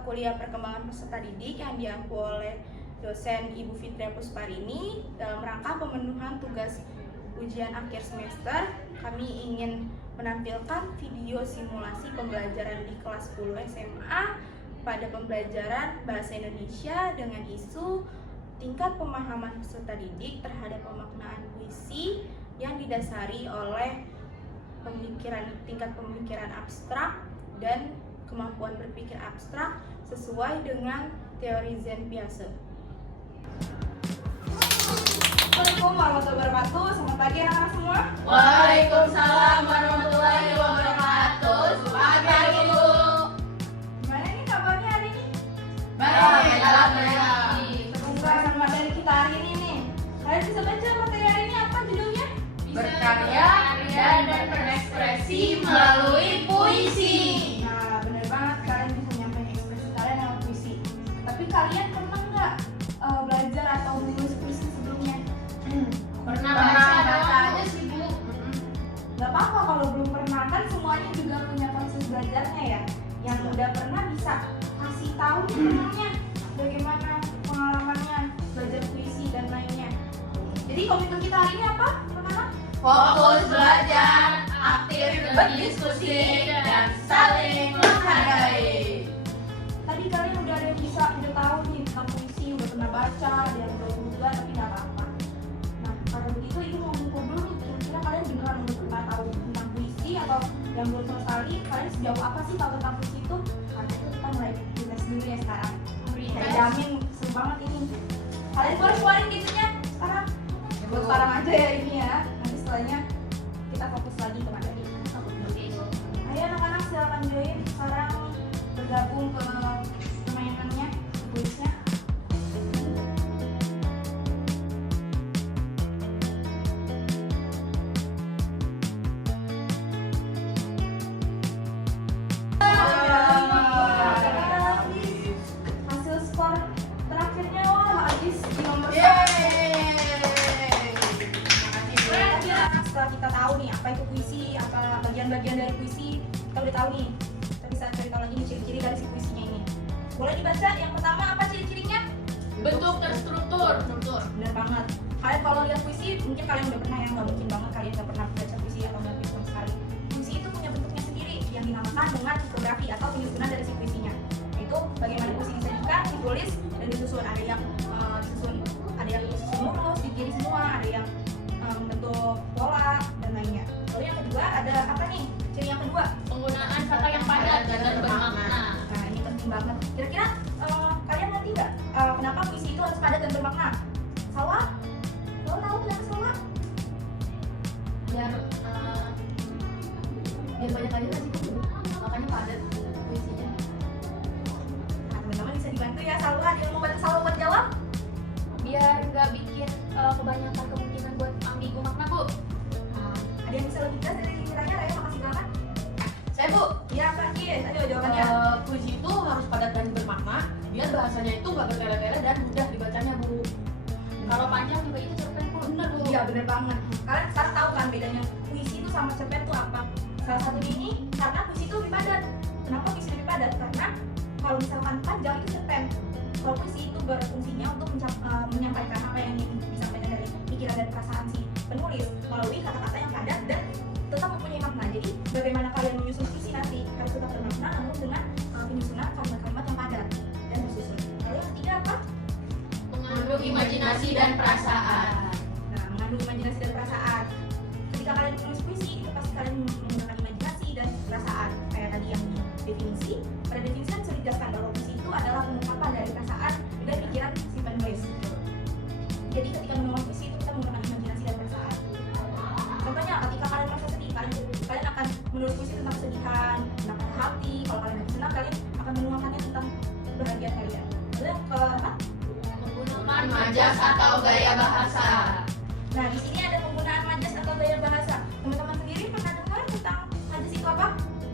mata kuliah perkembangan peserta didik yang diampu oleh dosen Ibu Fitria Pusparini. Dalam rangka pemenuhan tugas ujian akhir semester, kami ingin menampilkan video simulasi pembelajaran di kelas 10 SMA pada pembelajaran Bahasa Indonesia dengan isu tingkat pemahaman peserta didik terhadap pemaknaan puisi yang didasari oleh tingkat pemikiran abstrak dan kemampuan berpikir abstrak sesuai dengan teori Zen-Piaget. Assalamualaikum warahmatullahi wabarakatuh. Selamat pagi anak-anak semua. Waalaikumsalam warahmatullahi wabarakatuh. Selamat pagi Bu. Gimana nih kabarnya hari ini? Baik, alhamdulillah. Pembahasan materi kita hari ini nih. Kalian bisa baca materi hari ini apa judulnya? Berkarya dan berekspresi melalui puisi. Nah, bener banget, kalian bisa menyampaikan ekspresi kalian lewat puisi. Tapi kalian pernah nggak belajar atau menulis puisi sebelumnya? Pernah baca aja sih Bu. Gak apa-apa kalau belum pernah, kan semuanya juga punya proses belajarnya ya. Yang udah pernah bisa kasih tahu temennya bagaimana pengalamannya belajar puisi dan lainnya. Jadi komitmen kita hari ini apa, teman-teman? Fokus belajar, aktif berdiskusi, dan saling menghargai. Tadi kalian udah ada yang udah tahu nih tentang puisi, udah pernah baca, ada yang belum juga, tapi nggak apa-apa. Nah, kalau begitu ini mau ngumpul dulu nih, kira-kira kalian beneran udah pernah tahu tentang puisi atau yang belum sama sekali, kalian sejauh apa sih tahu tentang puisi itu? Karena itu kita mulai tes dulu ya sekarang. Saya jamin seru banget ini. Kalian boleh keluarin gitunya sekarang. Buat sekarang aja ya ini ya. Nanti setelahnya kita fokus lagi ke materi. Ayo anak-anak silakan join sekarang bergabung ke permainannya, kuisnya. Hasil skor terakhirnya wah habis di nomor 1. Setelah kita tahu nih apa itu puisi, apa bagian-bagian dari puisi, kita udah tahu nih. Kita bisa cari tahu lagi nih ciri-ciri dari si puisinya ini. Boleh dibaca yang pertama apa ciri-cirinya? Bentuk terstruktur. Bener banget. Kalian kalau lihat puisi, mungkin kalian udah pernah, yang nggak mungkin banget kalian nggak pernah baca puisi atau nggak puisi sama sekali. Puisi itu punya bentuknya sendiri yang dinamakan dengan tipografi atau penyusunan dari si puisinya. Itu bagaimana puisi disajikan, ditulis dan disusun. Ada yang disusun lurus, di kiri semua, ada yang bentuk pola dan lainnya. Lalu yang kedua ada apa nih? Ciri yang kedua, Penggunaan kata yang padat dan bermakna. nah ini penting banget. Kira-kira kalian ngerti nggak kenapa puisi itu harus padat dan bermakna? Salwa? Lo tahu kenapa Salwa? Biar banyak aja nggak sih Bu? Makanya padat puisinya. Nah, teman-teman bisa dibantu ya Salwa. Ada yang mau bantu Salwa buat jawab? Biar nggak bikin kebanyakan kemungkinan buat ambigu makna Bu. Ada yang bisa lebih jelas dari ceritanya? Raya, makasih banget. Saya Bu, Iya Pak Kis, ayo jawabannya. Puisi itu harus padat dan bermakna, biar bahasanya itu nggak bertele-tele dan mudah dibacanya Bu. kalau panjang juga itu cerpen Bu. Bener Bu. Iya bener banget. Kalian sekarang tahu kan bedanya puisi itu sama cerpen itu apa? Salah satunya ini karena puisi itu lebih padat. Kenapa puisi lebih padat? Karena kalau misalkan panjang itu cerpen. Kalau puisi itu berfungsinya untuk menyampaikan apa yang ingin disampaikan dari pikiran dan perasaan si penulis melalui kata-kata yang padat dan tetap mempunyai makna. Jadi bagaimana kalian menyusun puisi nanti harus tetap bermakna namun dengan penyusunan kalimat-kalimat yang padat dan tersusun. Lalu yang ketiga apa? Mengandung imajinasi dan perasaan. Nah, mengandung imajinasi dan perasaan. Ketika kalian menulis puisi, itu pasti kalian menggunakan imajinasi dan perasaan. Kayak tadi yang di definisi, pada definisi kan sudah dijelaskan bahwa puisi itu adalah pengungkapan dari perasaan dan pikiran si penulis. Jadi ketika menulis puisi itu kita menggunakan imajinasi dan perasaan. Contohnya, ketika kalian merasa sedih, kalian akan menulis puisi tentang kesedihan, tentang patah hati. Kalau kalian lagi senang, kalian akan menuangkannya tentang kebahagiaan kalian. Lalu yang keempat, Menggunakan majas atau gaya bahasa. nah, di sini ada penggunaan majas atau gaya bahasa. Teman-teman sendiri pernah dengar tentang majas itu apa?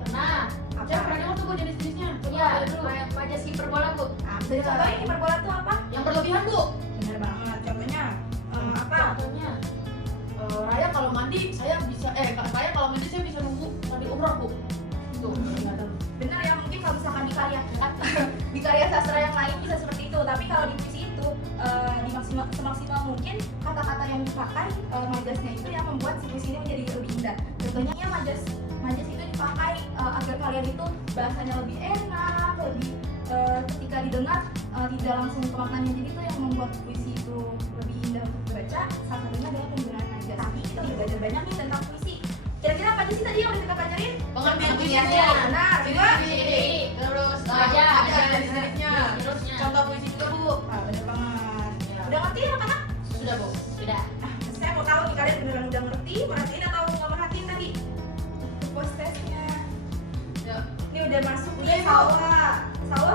Pernah. Apa? Saya pernah dengar tuh Bu jenis-jenisnya. Iya, kayak majas hiperbola Bu. Nah, bisa dicontohin hiperbola itu apa? Yang berlebihan Bu. Bener banget. Contohnya apa? Contohnya Raya kalau mandi saya bisa nunggu mandi umroh Bu. Itu. Bener ya, mungkin kalau misalkan di karya karya sastra yang lain bisa seperti itu, tapi kalau di puisi itu semaksimal mungkin kata-kata yang dipakai, majasnya itu yang membuat si puisi ini menjadi lebih indah. Contohnya majas itu dipakai agar kalian itu bahasanya lebih enak, lebih ketika didengar tidak langsung ke maknanya. Jadi itu yang membuat puisi itu lebih indah untuk dibaca. Salah satunya adalah penggunaan majas. Tapi kita udah belajar banyak nih tentang puisi. Kira-kira apa aja sih tadi yang udah kita pelajarin? Pengertian puisinya, Benar, juga. terus Aja. jenis-jenisnya, Terusnya. contoh puisi juga Bu. Bener banget. Ya. Udah ngerti anak-anak? Sudah Bu. Sudah. Saya mau tahu nih kalian beneran udah ngerti, merhatiin atau nggak merhatiin tadi? Post testnya. Ya. Ini udah masuk Udah, nih Ibu. Salwa.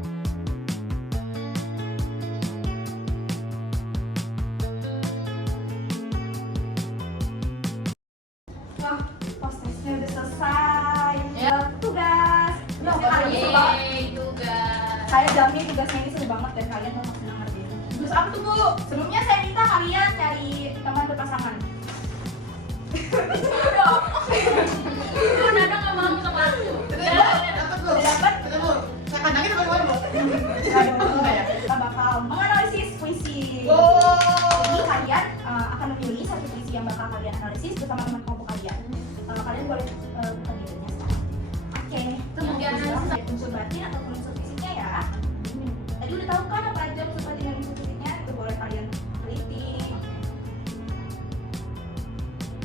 Wah, post testnya udah selesai. Ya. Tugas. Ya, Tugasnya kalian seru banget. Yeay, tugas. Saya jamin tugasnya ini seru banget dan kalian bakal senang ngerjain. Terus apa tuh Bu? Sebelumnya saya minta kalian cari teman berpasangan. Kan ada nggak mau sama aku. Dapat Bu. Udah dapet? Ketemu. Saya kandangin apa gimana Bu? Aduh, Enggak ya? kita bakal menganalisis puisi. Wow. Jadi kalian akan memilih satu puisi yang bakal kalian analisis bersama teman kelompok kalian. Kalian boleh buka videonya sekarang. Oke, kita Yang mau dianalisis bahas unsur batin atau unsur fisiknya ya. Tadi udah tahu kan apa aja unsur batin dan unsur fisiknya? Itu boleh kalian teliti.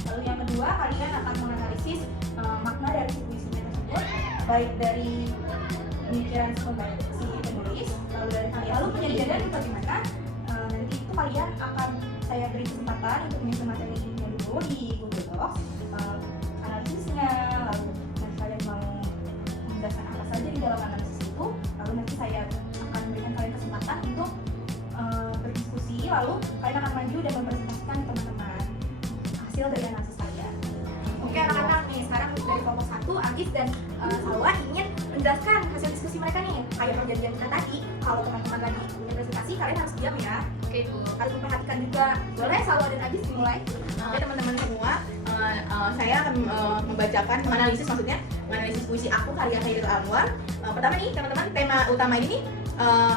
Lalu yang kedua, kalian akan menganalisis makna dari si puisinya tersebut, baik dari pemikiran si penulis, lalu dari kalian, lalu penyajian bagaimana. Nanti itu kalian akan saya beri kesempatan untuk menyusun materinya dulu di Google Docs, analisisnya, lalu nanti kalian mau menjelaskan apa saja di dalam analisis itu, lalu nanti saya akan berikan kalian kesempatan untuk berdiskusi, lalu kalian akan maju dan mempresentasikan ke teman-teman hasil dari analisis kalian. Oke anak-anak nih, sekarang dari kelompok 1, Agis dan Salwa ingin menjelaskan hasil diskusi mereka nih. Kayak perjanjian kita tadi, kalau teman-teman lagi punya presentasi, kalian harus diam ya. Oke Bu. Harus memperhatikan juga. Boleh Salwa dan Agis dimulai? Oke teman-teman semua, saya akan membacakan menganalisis puisi aku karya Khairil Anwar. Pertama nih teman-teman, tema utama ini nih,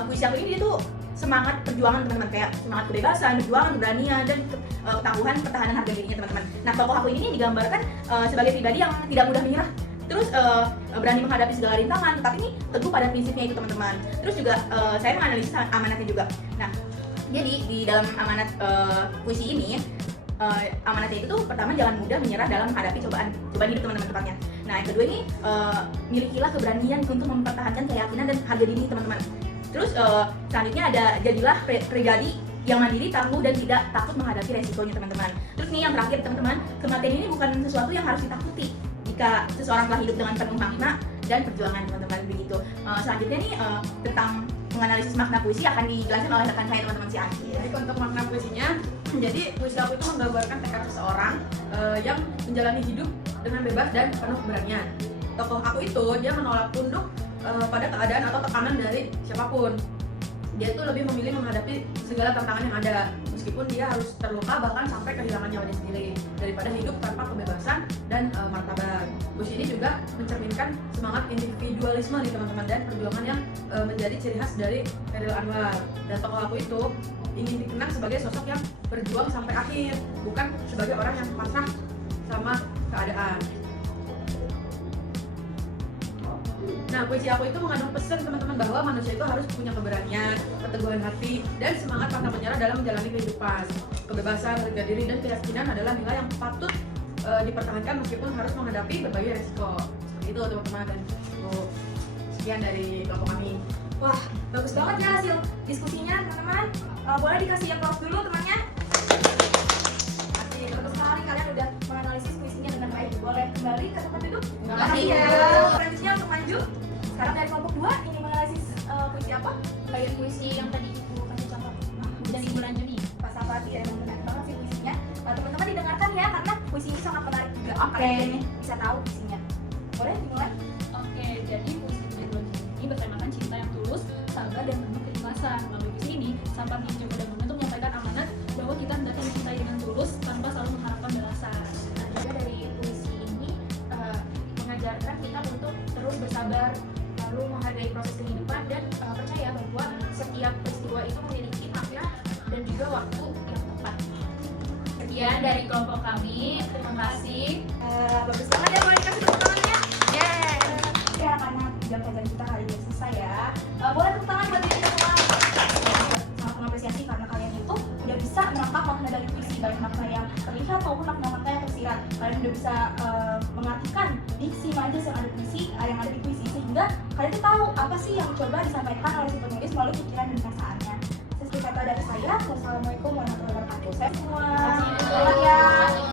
puisi aku ini dia tuh semangat perjuangan teman-teman, kayak semangat kebebasan, perjuangan, keberanian, dan ketangguhan pertahanan harga dirinya teman-teman. Nah tokoh aku ini nih digambarkan sebagai pribadi yang tidak mudah menyerah, terus berani menghadapi segala rintangan, tapi ini teguh pada prinsipnya itu teman-teman. Terus juga saya menganalisis amanatnya juga. Nah jadi di dalam amanat puisi ini, amanatnya itu tuh pertama jangan mudah menyerah dalam menghadapi cobaan hidup teman-teman tepatnya. Nah yang kedua ini milikilah keberanian untuk mempertahankan keyakinan dan harga diri teman-teman. Terus selanjutnya ada jadilah pribadi yang mandiri, tangguh, dan tidak takut menghadapi resikonya teman-teman. Terus nih yang terakhir teman-teman, kematian ini bukan sesuatu yang harus ditakuti jika seseorang telah hidup dengan penuh makna dan perjuangan teman-teman begitu. Selanjutnya nih tentang menganalisis makna puisi akan dijelaskan oleh rekan saya teman-teman si Aki. Jadi untuk makna puisinya, jadi puisi aku itu menggambarkan tekad seseorang yang menjalani hidup dengan bebas dan penuh keberanian. Tokoh aku itu dia menolak tunduk pada keadaan atau tekanan dari siapapun. Dia tuh lebih memilih menghadapi segala tantangan yang ada, meskipun dia harus terluka bahkan sampai kehilangan nyawanya sendiri, daripada hidup tanpa kebebasan dan martabat. Puisi ini juga mencerminkan semangat individualisme nih teman-teman, dan perjuangan yang menjadi ciri khas dari Khairil Anwar. Dan tokoh aku itu ingin dikenang sebagai sosok yang berjuang sampai akhir, bukan sebagai orang yang pasrah sama keadaan. Nah, puisi aku itu mengandung pesan teman-teman bahwa manusia itu harus punya keberanian, keteguhan hati, dan semangat pantang menyerah dalam menjalani kehidupan. Kebebasan, harga diri, dan keyakinan adalah nilai yang patut dipertahankan meskipun harus menghadapi berbagai resiko. Seperti itu teman-teman, dan sekian dari kelompok kami. Wah, bagus banget ya hasil diskusinya teman-teman. Boleh dikasih applause dulu temannya. Asik, bagus sekali kalian udah menganalisis puisinya dengan baik. Boleh kembali ke tempat duduk? Terima kasih. ya. Selanjutnya untuk maju. Sekarang dari kelompok 2 ini menganalisis puisi apa? Kayak puisi yang tadi Ibu kasih contoh dari bulan Juni. Pak Safati ya, emang menarik banget sih puisinya. Teman-teman didengarkan ya, karena puisi ini sangat menarik juga. Oke. Kalian bisa tahu puisinya. Boleh dimulai? Oke, jadi puisi bulan Juni ini bertemakan cinta yang tulus, sabar, dan penuh keikhlasan. Melalui puisi ini, sang pemikir Joko Damono untuk menyampaikan amanat bahwa kita hendaknya mencintai dengan tulus tanpa selalu mengharapkan balasan. Nah, juga dari puisi ini mengajarkan kita untuk terus bersabar, lalu menghargai proses kehidupan dan percaya bahwa juga waktu yang tepat. Sekian dari kelompok kami, terima kasih. Bagus banget ya, boleh dikasih tepuk tangannya. Ya, karena jam pelajaran kita kali ini selesai ya. Boleh tepuk tangan buat diri semua. Sangat mengapresiasi karena kalian itu udah bisa menangkap makna dari puisi, baik makna yang terlihat maupun makna-makna yang tersirat. Kalian udah bisa mengartikan diksi majas yang ada di puisi, sehingga kalian tuh tahu apa sih yang coba disampaikan oleh si penulis melalui pikiran dan perasaannya. Sekian kata dari saya. Wassalamualaikum warahmatullahi wabarakatuh. Saya semua. Selamat ya.